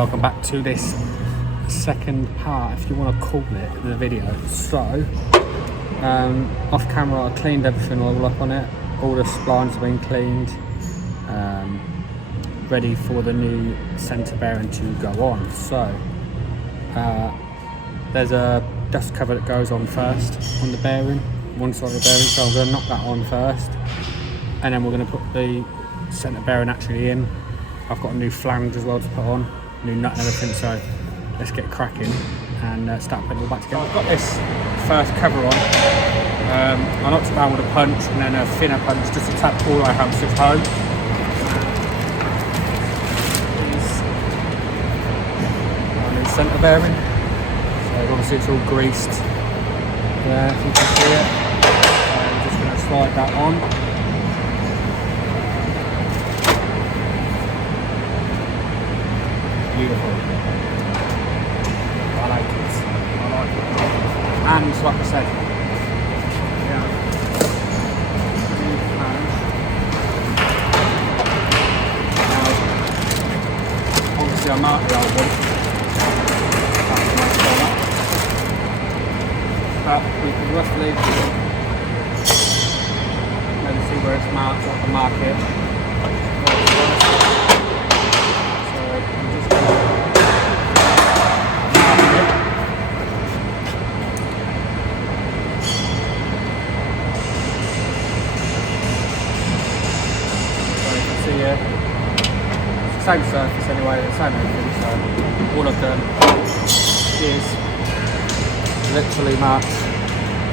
Welcome back to this second part, if you want to call it, the video. So, off camera I cleaned everything all up on it. All the splines have been cleaned, ready for the new centre bearing to go on. So, there's a dust cover that goes on first on the bearing, one side of the bearing, so I'm going to knock that on first, and then we're going to put the centre bearing actually in. I've got a new flange as well to put on, new nut and everything, so let's get cracking and start putting it all back together. I've got this first cover on. I knocked it down with a punch and then a thinner punch just to tap all our hamsters home. Our new centre bearing. So obviously it's all greased there, if you can see it. I'm just going to slide that on. Beautiful. I like it. And like I said, yeah, new flange. Now, obviously I marked the old one. But we can roughly maybe see where it's marked, so I can mark it. Same surface anyway, the same everything, so all I've done is literally match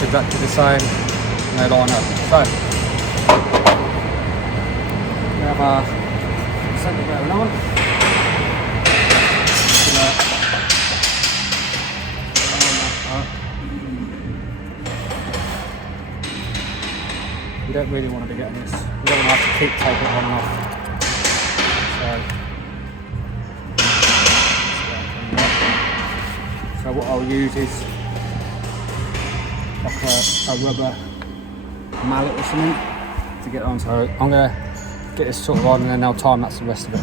exactly the same and they line up. So we have our centre bearing on. You don't really want to be getting this, you don't want to have to keep taking it on and off. So what I'll use is like a rubber mallet or something to get on. So I'm going to get this sort of on and then I'll time lapse the rest of it.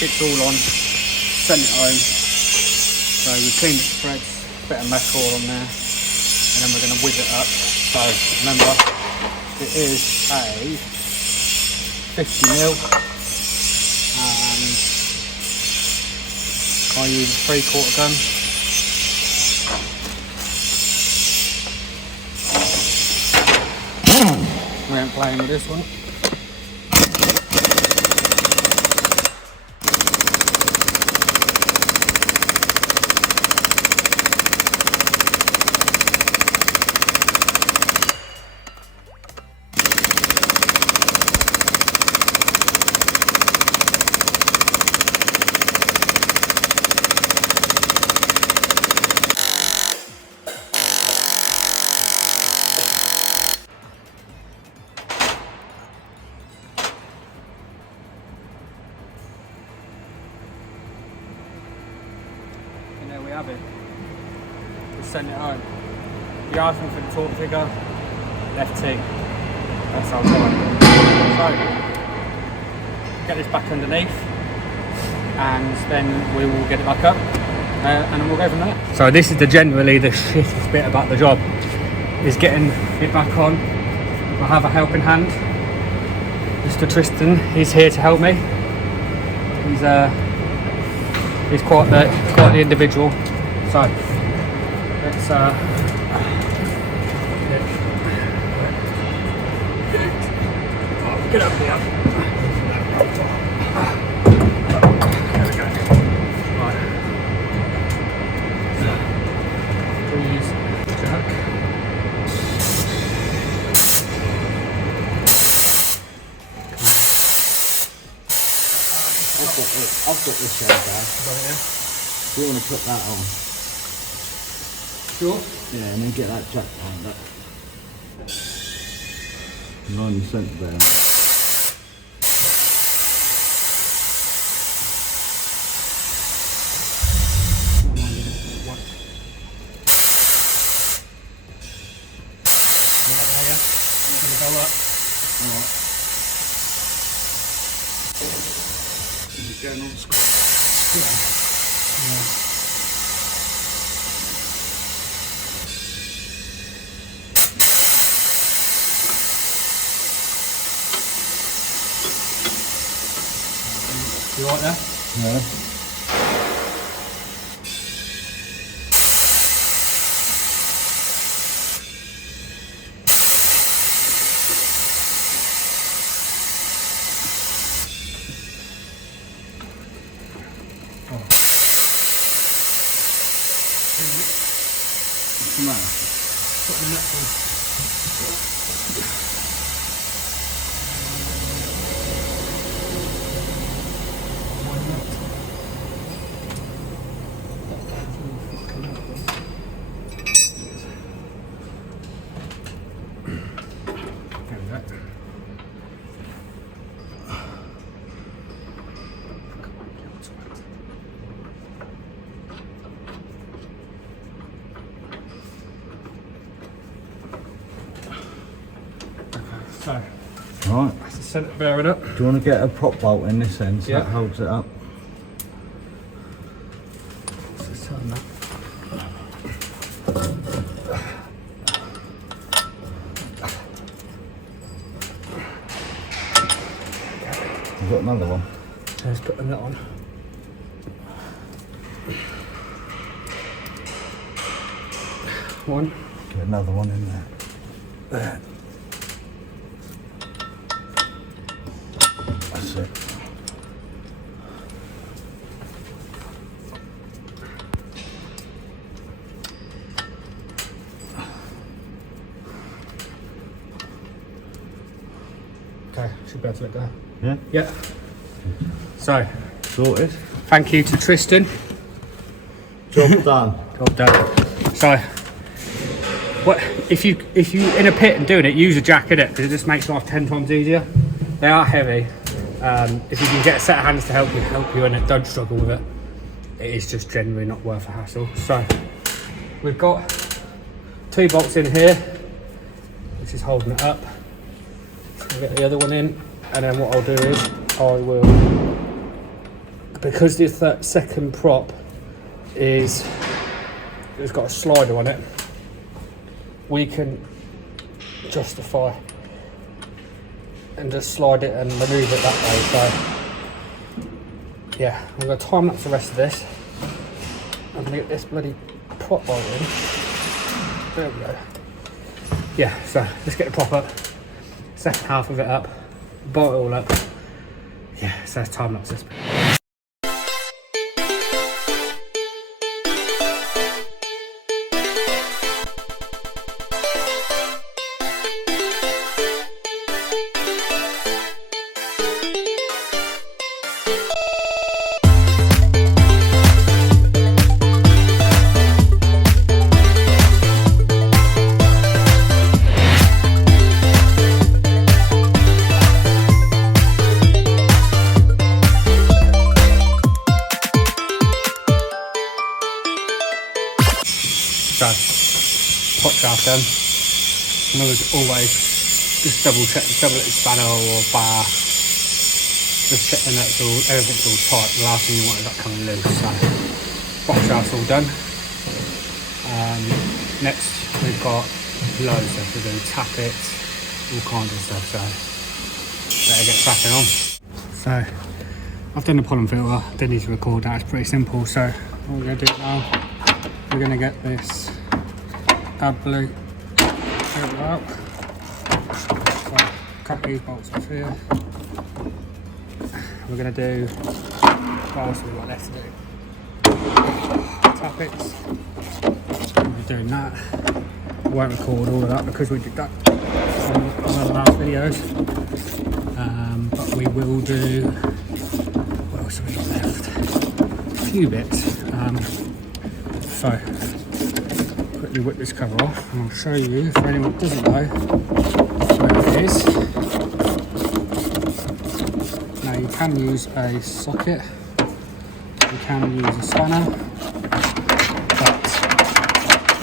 It's all on, sent it home. So we cleaned the threads, bit of mesh oil on there, and then we're going to whiz it up. So remember, it is a 50mm, and I use a 3/4 gun. We ain't playing with this one. And there we have it. We send it home. The item for the torque figure, left T. That's how it's going. So, get this back underneath, and then we will get it back up, and then we'll go from there. So this is generally the shittest bit about the job, is getting it back on. I have a helping hand. Mr. Tristan, he's here to help me. He's quite the individual. So let's get up here. There we go. Right. use jack. I've got this shell there. Got it, yeah? We want to put that on. Sure. Yeah, and then get that jack behind it. 9% there. Alright. Is it going on the screen? Yeah. You right there? Yeah. What's the matter? Put the nuts on. So, Right. that's the centre bearing up. Do you want to get a prop bolt in this end so Yeah. that holds it up? Let's just turn that. You've got another one. Let's put the nut on. One. Get another one in there. There. That's it. Okay, should be able to let go. Yeah? Yeah. So, Sorted. thank you to Tristan. Job done. Job done. So, what if you in a pit and doing it, use a jack in it because it just makes life 10 times easier. They are heavy. If you can get a set of hands to help you in it, don't struggle with it. It is just generally not worth a hassle. So, we've got 2 bolts in here, which is holding it up. I'll get the other one in, and then what I'll do is I will, because the second prop it's got a slider on it, we can justify and just slide it and manoeuvre it that way. So yeah, I'm going to time lapse the rest of this. I'm going to get this bloody prop bolt in. There we go. Yeah, so let's get the prop up, second half of it up, bolt it all up. Yeah, so let's time lapse this. So, pot shaft done. Remember to always just double check the double spanner or bar. Just check the nuts everything's all tight. The last thing you want is that coming loose. So, pot shaft's all done. Next we've got loads of stuff to do, tappets, all kinds of stuff. So, better get cracking on. So, I've done the pollen filter. I didn't need to record that. It's pretty simple. So, what we're going to do now, we're going to get this blue filter out. So, cut these bolts off here. We're going to do what else we've got left to do. Tappets. doing that. I won't record all of that because we did that on one of the last videos. But we will do, what else have we got left? A few bits. So, quickly whip this cover off and I'll show you, for anyone that doesn't know where it is. Now you can use a socket, you can use a spanner, but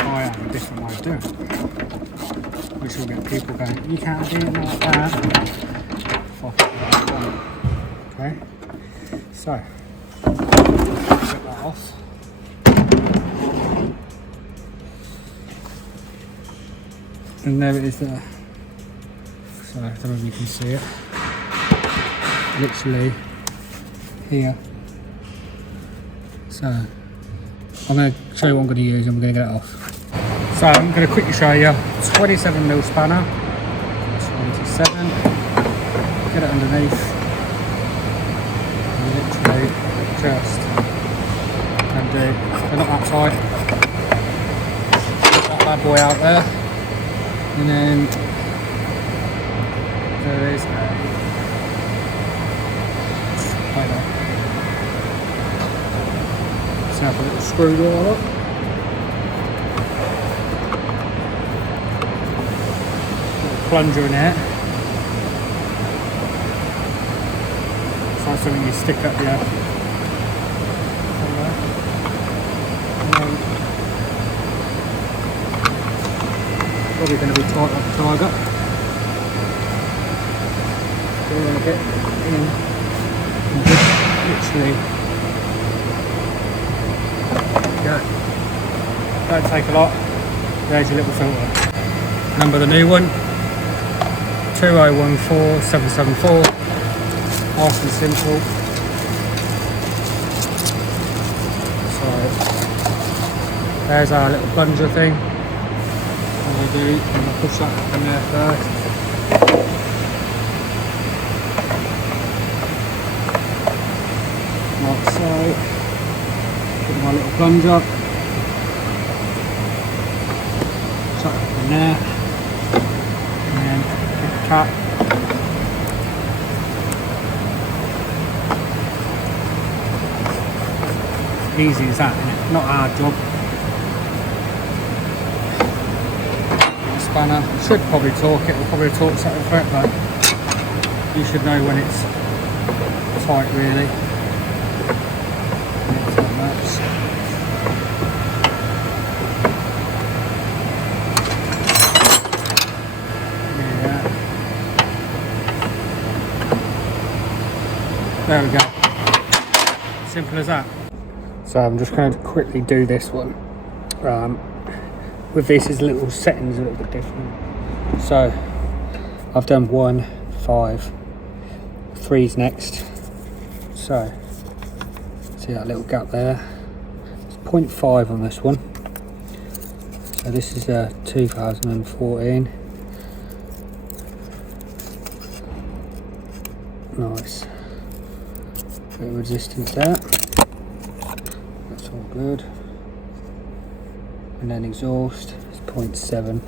I have a different way of doing it, which will get people going, you can't do it like that. Okay, so get that off. And there it is there. So I don't know if you can see it. Literally here. So I'm going to show you what I'm going to use and we're going to get it off. So I'm going to quickly show you 27mm spanner. 27. Get it underneath. And literally just undo. They're not that tight. Get that bad boy out there. And then there is a snap a little screw door up. Little plunger in it. It's like something you stick up here. Probably going to be tight like a tiger. So we're going to get in and just literally go. Don't take a lot. There's your little filter. Number the new one, 2014774. Nice and simple. So there's our little plunger thing. I'm going to push that in there first. Like so. Put my little plunger. Chuck it in there. And then hit the cap. Easy as that, isn't it? Not a hard job. Spanner should probably torque it, will probably torque something for it, but you should know when it's tight really. It's not much. Yeah. There we go. Simple as that. So I'm just going to quickly do this one. With this, his little settings are a little bit different. So I've done 1, 5, 3's next. So see that little gap there? It's 0.5 on this one. So this is 2014. Nice. Bit of resistance there. That's all good. And then exhaust is 0.7.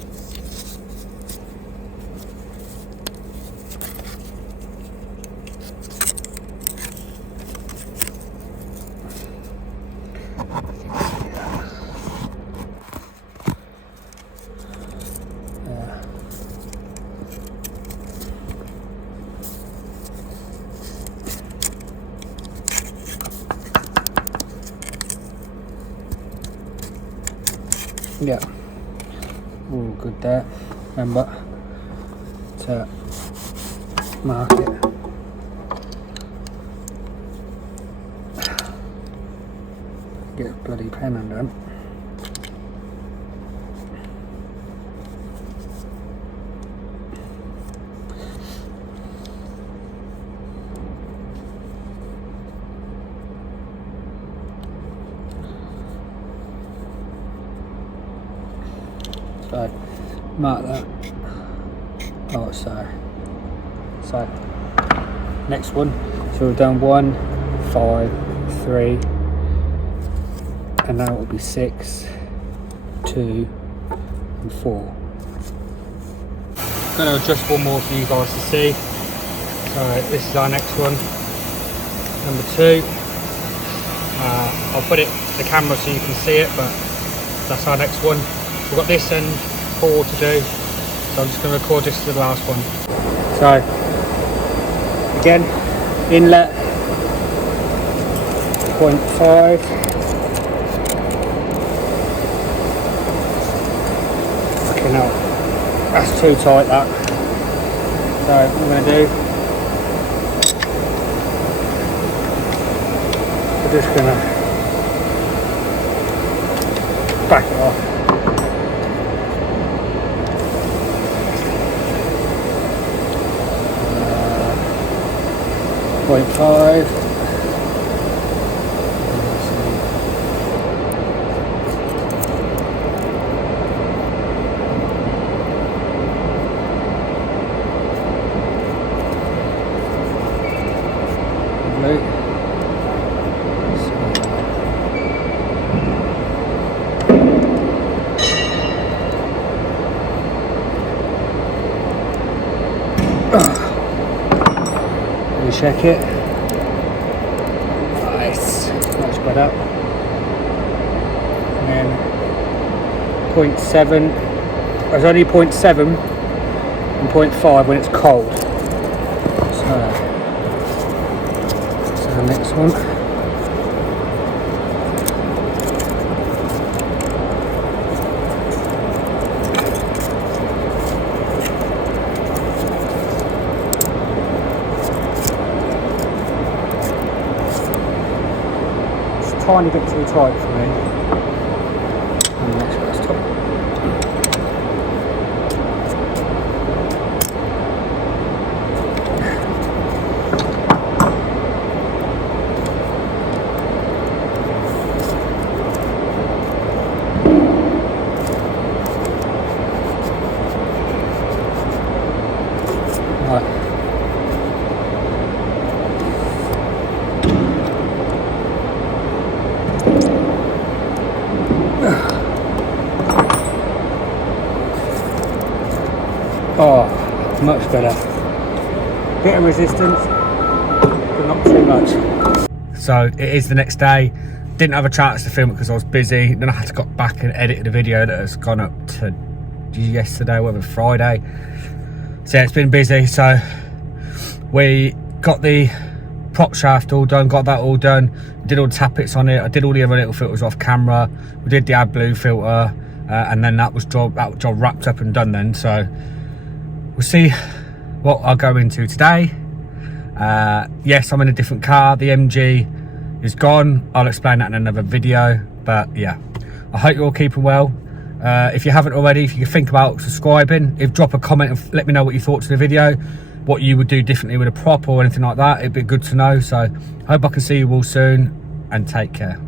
Yeah, all good there. Remember to mark it. Get a bloody pen undone. So mark that. Oh, so next one. So we've done 1, 5, 3, and now it will be 6, 2, 2 and 4. Going to adjust one more for you guys to see. So this is our next one, number 2. I'll put it to the camera so you can see it, but that's our next one. We've got this and 4 to do, so I'm just going to record this as the last one. So again, inlet 0.5, fucking hell, that's too tight that. So what I'm going to do, we're just going to back it off. 0.5. Check it. Nice, much better. And then 0.7. There's only 0.7 and 0.5 when it's cold. So the next one. Tiny bit too tight for me. And the next one's top. Right. Oh, much better. Bit of resistance, but not too much. So it is the next day. Didn't have a chance to film it because I was busy. Then I had to go back and edit the video that has gone up to yesterday, whatever, Friday. So yeah, it's been busy. So we got the prop shaft all done, got that all done. Did all the tappets on it. I did all the other little filters off camera. We did the AdBlue filter, and then that job wrapped up and done then. So we'll see what I'll go into today. Yes, I'm in a different car. The MG is gone. I'll explain that in another video. But yeah, I hope you're all keeping well. If you haven't already, if you can think about subscribing, drop a comment and let me know what you thought to the video, what you would do differently with a prop or anything like that. It'd be good to know. So I hope I can see you all soon, and take care.